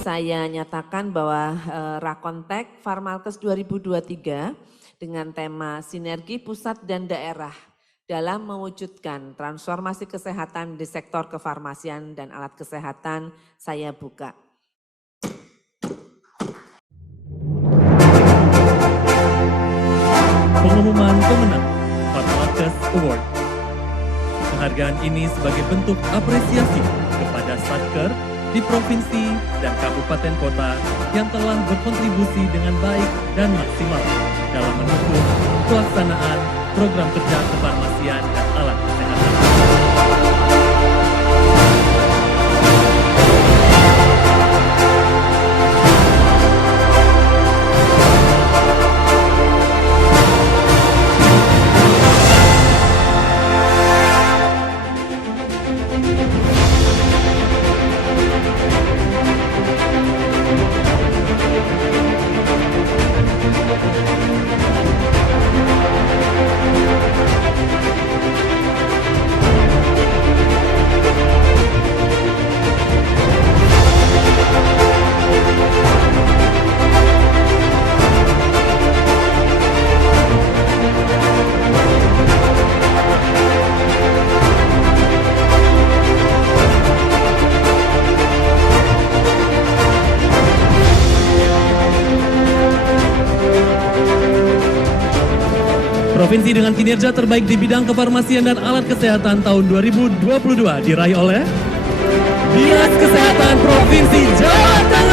Saya nyatakan bahwa Rakontek Farmalkes 2023 dengan tema Sinergi Pusat dan Daerah dalam mewujudkan transformasi kesehatan di sektor kefarmasian dan alat kesehatan, saya buka. Pengumuman pemenang Farmalkes Award. Penghargaan ini sebagai bentuk apresiasi kepada Satker di provinsi dan kabupaten kota yang telah berkontribusi dengan baik dan maksimal dalam mendukung pelaksanaan program kerja kefarmasian dan alat kesehatan. Provinsi dengan kinerja terbaik di bidang kefarmasian dan alat kesehatan tahun 2022 diraih oleh Dinas Kesehatan Provinsi Jawa Tengah.